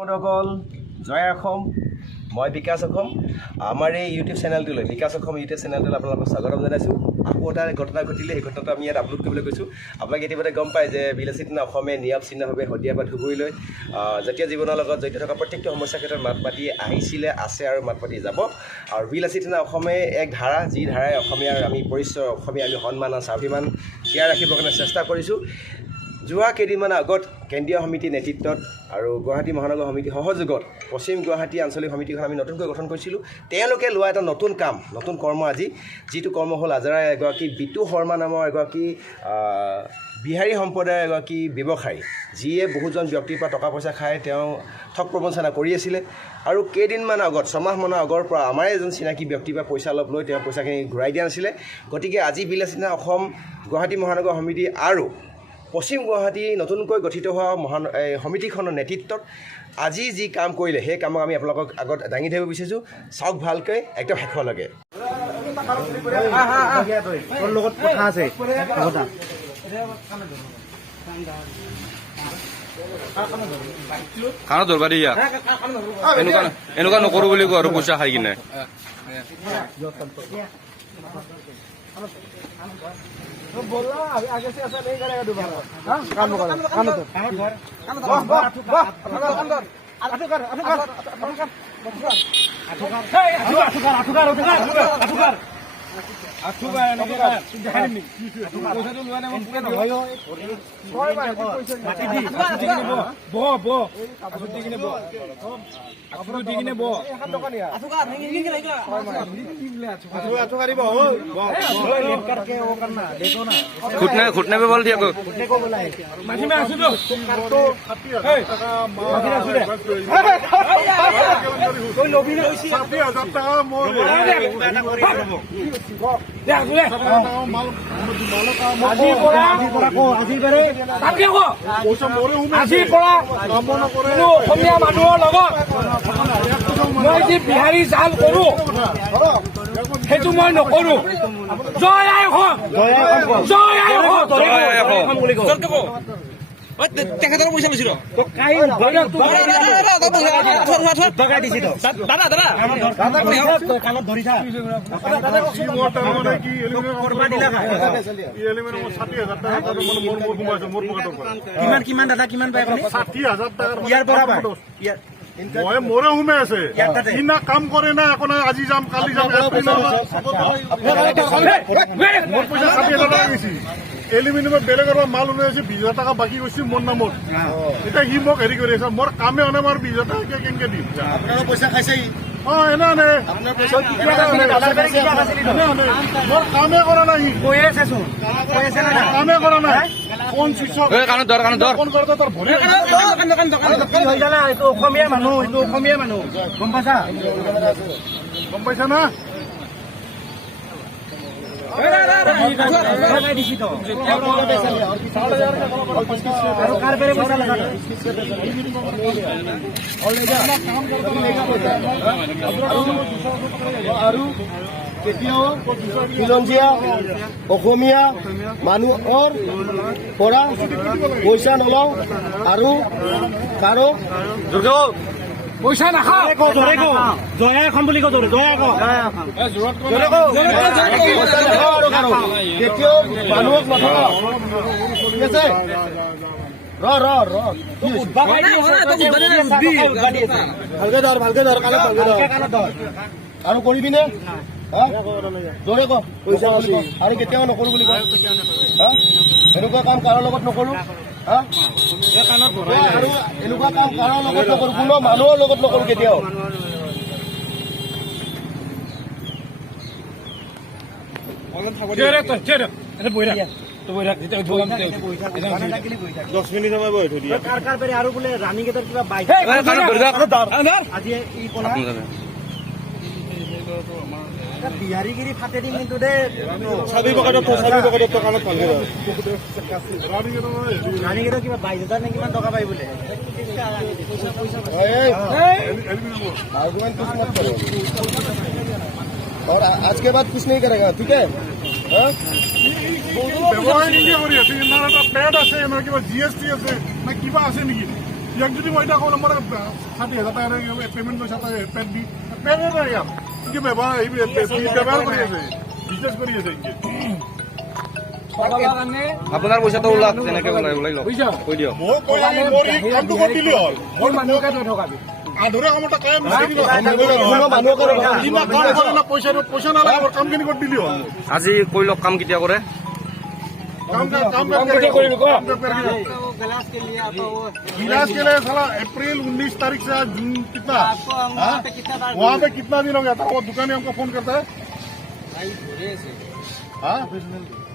বন্ধুসকল জয় অসম মই বিকাশ অসম আমাৰ এই ইউটিউব চেনেলটোলৈ বিকাশ অসম ইউটিউব চেনেলটোলৈ আপোনালোকক স্বাগতম জনাইছোঁ আকৌ এটা ঘটনা ঘটিলে সেই ঘটনাটো আমি ইয়াত আপলোড কৰিবলৈ গৈছোঁ আপোনালোকে ইতিমধ্যে গম পায় যে বিলাসী দিনা অসমে নিয়ম চিহ্নভাৱে শদিয়াৰ পৰা ধুবুৰীলৈ জাতীয় জীৱনৰ লগত জড়িত থকা প্ৰত্যেকটো সমস্যাৰ ক্ষেত্ৰত মাত মাতি আহিছিলে আছে আৰু মাত মাতি যাব আৰু বিলাসী দিনা অসমে এক ধাৰা যি ধাৰাই অসমীয়াৰ আমি পৰিচয় অসমীয়া আমি সন্মান আৰু স্বাভিমান জীয়াই ৰাখিবৰ কাৰণে চেষ্টা কৰিছোঁ যোৱা কেইদিনমান আগত কেন্দ্ৰীয় সমিতিৰ নেতৃত্বত আৰু গুৱাহাটী মহানগৰ সমিতিৰ সহযোগত পশ্চিম গুৱাহাটী আঞ্চলিক সমিতিখন আমি নতুনকৈ গঠন কৰিছিলোঁ তেওঁলোকে লোৱা এটা নতুন কাম নতুন কৰ্ম আজি যিটো কৰ্ম হ'ল আজাৰাৰ এগৰাকী বিতু শৰ্মা নামৰ এগৰাকী বিহাৰী সম্প্ৰদায়ৰ এগৰাকী ব্যৱসায়ী যিয়ে বহুজন ব্যক্তিৰ পৰা টকা পইচা খাই তেওঁ ঠগ প্ৰবঞ্চনা কৰি আছিলে আৰু কেইদিনমান আগত ছমাহমানৰ আগৰ পৰা আমাৰ এজন চিনাকি ব্যক্তিৰ পৰা পইচা অলপ লৈ তেওঁ পইচাখিনি ঘূৰাই দিয়া নাছিলে গতিকে আজি বিলাসী দিনা অসম গুৱাহাটী মহানগৰ সমিতি আৰু পশ্চিম গুৱাহাটী নতুনকৈ গঠিত হোৱা সমিতিখনৰ নেতৃত্বত আজি যি কাম কৰিলে সেই কামক আমি আপোনালোকক আগত দাঙি ধৰিব বিচাৰিছোঁ চাওক ভালকৈ একদম শেষলৈকে খানা ধৰবা দিয়া এনেকুৱা নকৰো বুলি কয় আৰু পইচা খাই কিনে बोला आगे से ऐसा नहीं करेगा दोबारा काम करो घुटने पे बोल दिया को মই যে বিহাৰী জাল কৰো সেইটো মই নকৰো জয় আই অসম জয় আই অসম তেখেতৰ পইচা লৈছিল কিমান দাদা কিমান পায় 60,000 টাকা ইয়াৰ পৰা মই মোৰে সোমাই আছে কিনা কাম কৰে না আকৌ আজি যাম কালি যাম মোৰ পইচা 60,000 টাকা গৈছে এলুমিনিয়ামৰ বেলেগৰ মাল ওলাই আছে 20,000 টাকা বাকী গৈছে মোৰ নামত এতিয়া সি মোক হেৰি কৰি আছে মোৰ কামে অনে মোৰ 20,000 টাকা কেনেকে দিম আপোনাৰ পইচা খাইছে মোৰ কামে কৰা নাই কামে কৰা নাই ফোন চুইচ অফ ফোন কৰোঁতে তোৰ ভৰি এইটো অসমীয়া মানুহ গম পাইছা না আৰু কেতিয়াও খিলঞ্জীয়া অসমীয়া মানুহৰ পৰা পইচা নলওঁ আৰু কাৰো পইচা নাখাওঁ জয়া এখন বুলি কওঁ জয়া কেতিয়াও মানুহক নথকাও ঠিক আছে ভালকে ধৰ আৰু কৰিবিনে জোৰে ক পইচা আৰু কেতিয়াও নকৰো বুলি কয় এনেকুৱা কাম কাৰো লগত নকৰো আৰু এনেকুৱা কাম কাৰো লগত নকৰো কোনো মানুহৰ লগত নকৰো কেতিয়াও আৰু বোলে ৰাণী গেটৰ কিবা বাইক আজি বিহাৰীগিৰি ফাটে দিম কিন্তু দে চাবি পকেটত দোকানত ভালকে ৰাণী গেটৰ কিবা 22,000 নে কিমান টকা পাই বোলে और आज के बाद कुछ नहीं करेगा ठीक है ব্যৱসায় নিজে কৰি আছে পেড আছে কিবা GST আছে কিবা আছে নেকি ইয়াক যদি মই এতিয়া কওঁ আমাৰ 60,000 টকা পেমেণ্ট পইচা পেট দি পেমেণ্ট নাই ইয়াক কি ব্যৱহাৰ কৰি আছে বিজনেছ কৰি আছে আপোনাৰ পইচাটো ওলাওক যেনেকে ওলাই লওক কৈ দিয়ক মোৰ কামটো কৰি দিলি হ'ল আধৰুৱা কামত কাম পইচা নালাগে কামখিনি কৰি দিলি হ'ল আজি কৈ লওক কাম কেতিয়া কৰে गिलास के लिए साला अप्रैल 19 तारीख से आज जून कितना वहाँ पे कितना दिन हो गया था वो दुकानी हमको फोन करता है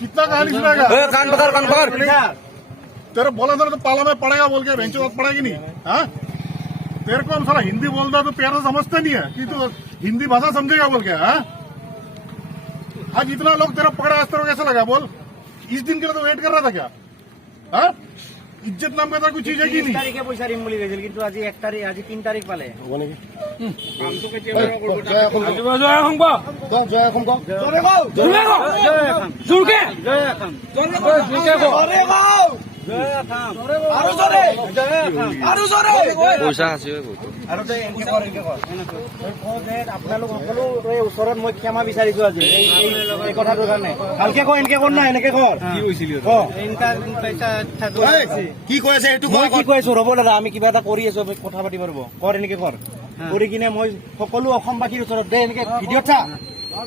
कितना कहानी सुनाएगा कान पकड़ तेरे बोला था तो पाला में पड़ेगा बोल के बेंचो बात पड़ेगी नहीं हाँ तेरे को हम साला हिंदी बोलता तो प्यारा समझते नहीं है कि तू हिंदी भाषा समझेगा बोल के हाँ आज इतना लोग तेरा पकड़ा आज तेरे को कैसा लगा बोल इस दिन के लिए तो वेट कर रहा था क्या हाँ इज्जत नाम का कोई चीज है कि नहीं তারিখে পয়সা দিম বুলি কৈছিল কিন্তু আজি 1 তাৰিখ আজি 3 তাৰিখ পালে পইচা আছে আপোনালোক সকলোৰে ওচৰত মই ক্ষমা বিচাৰিছো আজি এই কথাটোৰ কাৰণে ভালকে কয় এনেকে কৰ না এনেকে কৰ কি কৈ আছে এইটো মই কি কৈ আছো ৰ'ব দাদা আমি কিবা এটা কৰি আছো কথা পাতিব ৰ'ব কৰ এনেকে কৰ কৰি কিনে মই সকলো অসমবাসীৰ ওচৰত দে এনেকে ভিডিঅ'ত চা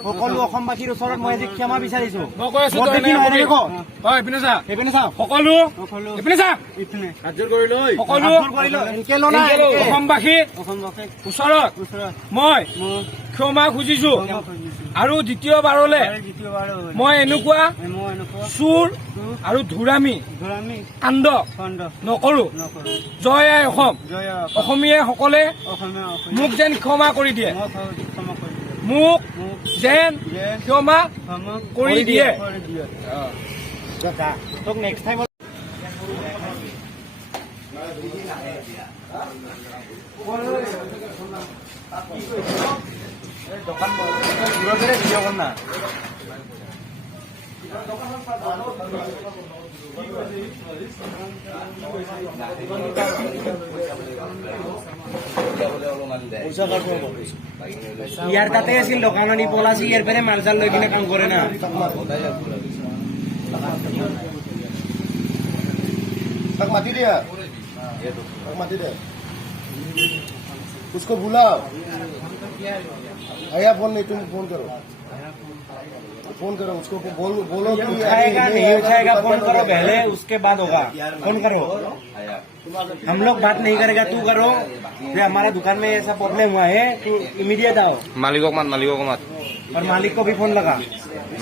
সকলো অসমবাসীৰ ওচৰত মই আজি ক্ষমা বিচাৰিছো মই কৈ আছো এইপিনে চা সকলো অসমবাসীৰ ওচৰত মই ক্ষমা খুজিছো আৰু দ্বিতীয়বাৰলৈ মই এনেকুৱা চুৰ আৰু ধুৰামি কাণ্ড নকৰো জয় আই অসম অসমীয়াসকলে মোক যেন ক্ষমা কৰি দিয়ে মোক যেন ক্ষমা কৰি দিয়ে তোক নেক্সট টাইম দোকান ভিডিঅ' কৰ না ইয়াৰ তাতে আছিল দোকানত ই পলাচি ইয়াৰ পৰা মাল চাল লৈ কিনে কাম কৰে না तक माती दे उसको बुलाओ आया फोन नहीं तुम फोन करो उसको बोलो कि उठाएगा नहीं उठाएगा फोन करो पहले उसके बाद होगा फोन करो हम लोग बात नहीं करेगा तू करो फिर हमारा दुकान में ऐसा प्रॉब्लम हुआ है तू इमीडिएट आओ মালিকক মাত और मालिक को भी फोन लगा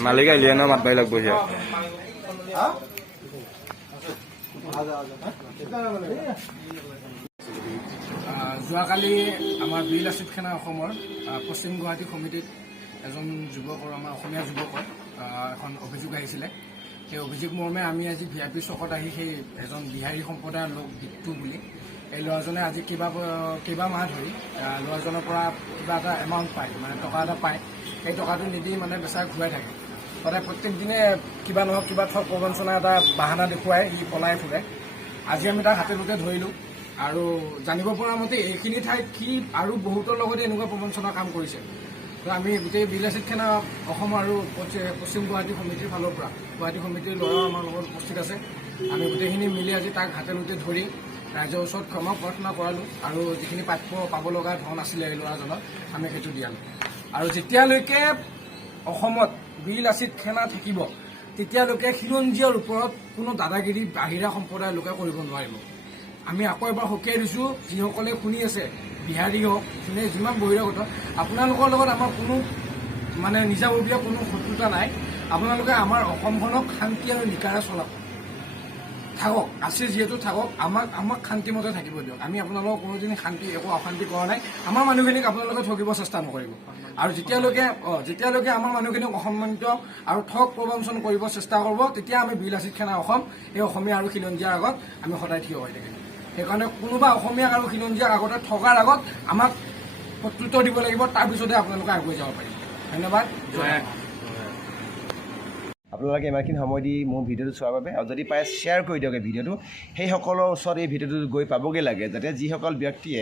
মালিক আহিলে ন মাত পাই লাগব সিয়া যোৱাকালি আমাৰ বীৰ লাচিত সেনা অসমৰ পশ্চিম গুৱাহাটী সমিতিত এজন যুৱকৰ আমাৰ অসমীয়া যুৱকৰ এখন অভিযোগ আহিছিলে সেই অভিযোগ মৰ্মে আমি আজি VIP চকত আহি সেই এজন বিহাৰী সম্প্ৰদায়ৰ লোক বিট্টু বুলি এই ল'ৰাজনে আজি কেইবা মাহ ধৰি ল'ৰাজনৰ পৰা কিবা এটা এমাউণ্ট পায় মানে টকা এটা পায় সেই টকাটো নিদি মানে বেচা ঘূৰাই থাকে সদায় প্ৰত্যেক দিনে কিবা নহওক কিবা ঠগ প্ৰবঞ্চনা এটা বাহানা দেখুৱাই সি পলাই ফুৰে আজি আমি তাক হাতে লোতে ধৰিলোঁ আৰু জানিব পৰা মতে এইখিনি ঠাইত সি আৰু বহুতৰ লগতে এনেকুৱা প্ৰবঞ্চনাৰ কাম কৰিছে আমি গোটেই বীৰ লাচিত সেনা অসম আৰু পশ্চিম গুৱাহাটী সমিতিৰ ফালৰ পৰা গুৱাহাটী সমিতিৰ ল'ৰাও আমাৰ লগত উপস্থিত আছে আমি গোটেইখিনি মিলি আজি তাক হাতে লোতে ধৰি ৰাইজৰ ওচৰত ক্ষমা প্ৰাৰ্থনা কৰালোঁ আৰু যিখিনি প্ৰাপ্য পাব লগা ধন আছিলে এই ল'ৰাজনৰ আমি সেইটো দিয়ালোঁ আৰু যেতিয়ালৈকে অসমত বীৰ লাচিত সেনা থাকিব তেতিয়ালৈকে খিলঞ্জীয়াৰ ওপৰত কোনো দাদাগিৰি বাহিৰা সম্প্ৰদায়ৰ লোকে কৰিব নোৱাৰিব আমি আকৌ এবাৰ সকীয়াই দিছোঁ যিসকলে শুনি আছে বিহাৰী হওক যোনে যিমান বহিৰাগত আপোনালোকৰ লগত আমাৰ কোনো মানে নিজাববীয়া কোনো শত্ৰুতা নাই আপোনালোকে আমাৰ অসমখনক শান্তি আৰু নিকাৰে চলাওক থাকক আছে যিহেতু থাকক আমাক শান্তিমতে থাকিব দিয়ক আমি আপোনালোকক কোনোদিন একো অশান্তি কৰা নাই আমাৰ মানুহখিনিক আপোনালোকে ঠগিব চেষ্টা নকৰিব আৰু যেতিয়ালৈকে আমাৰ মানুহখিনিক অসন্মানিত আৰু ঠগ প্ৰবঞ্চন কৰিব চেষ্টা কৰিব তেতিয়া আমি বীৰ লাচিত সেনা অসম এই অসমীয়া আৰু খিলঞ্জীয়াৰ আগত আমি সদায় থিয় হৈ থাকিম সেইকাৰণে কোনোবা অসমীয়া আৰু খিলঞ্জীয়াৰ আগতে ঠগাৰ আগত আমাক প্ৰত্যুত্তৰ দিব লাগিব তাৰপিছতে আপোনালোকে আগুৱাই যাব পাৰিব ধন্যবাদ আপোনালোকে ইমানখিনি সময় দি মোৰ ভিডিঅ'টো চোৱাৰ বাবে আৰু যদি পাৰে শ্বেয়াৰ কৰি দিয়ক এই ভিডিঅ'টো সেইসকলৰ ওচৰত এই ভিডিঅ'টো গৈ পাবগৈ লাগে যাতে যিসকল ব্যক্তিয়ে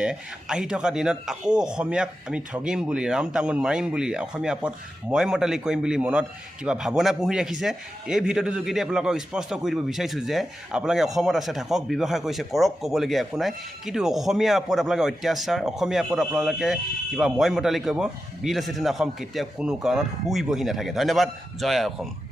আহি থকা দিনত আকৌ অসমীয়াক আমি ঠগিম বুলি ৰাম টাঙোন মাৰিম বুলি অসমীয়া আপত মই মতালি কৰিম বুলি মনত কিবা ভাৱনা পুহি ৰাখিছে এই ভিডিঅ'টোৰ যোগেদি আপোনালোকক স্পষ্ট কৰি দিব বিচাৰিছোঁ যে আপোনালোকে অসমত আছে থাকক ব্যৱসায় কৰিছে কৰক ক'বলগীয়া একো নাই কিন্তু অসমীয়া আপত আপোনালোকে অত্যাচাৰ অসমীয়া আপত আপোনালোকে কিবা মই মতালি কৰিব বিল আছে তেনে অসম কেতিয়াও কোনো কাৰণত শুই বহি নাথাকে ধন্যবাদ জয় অসম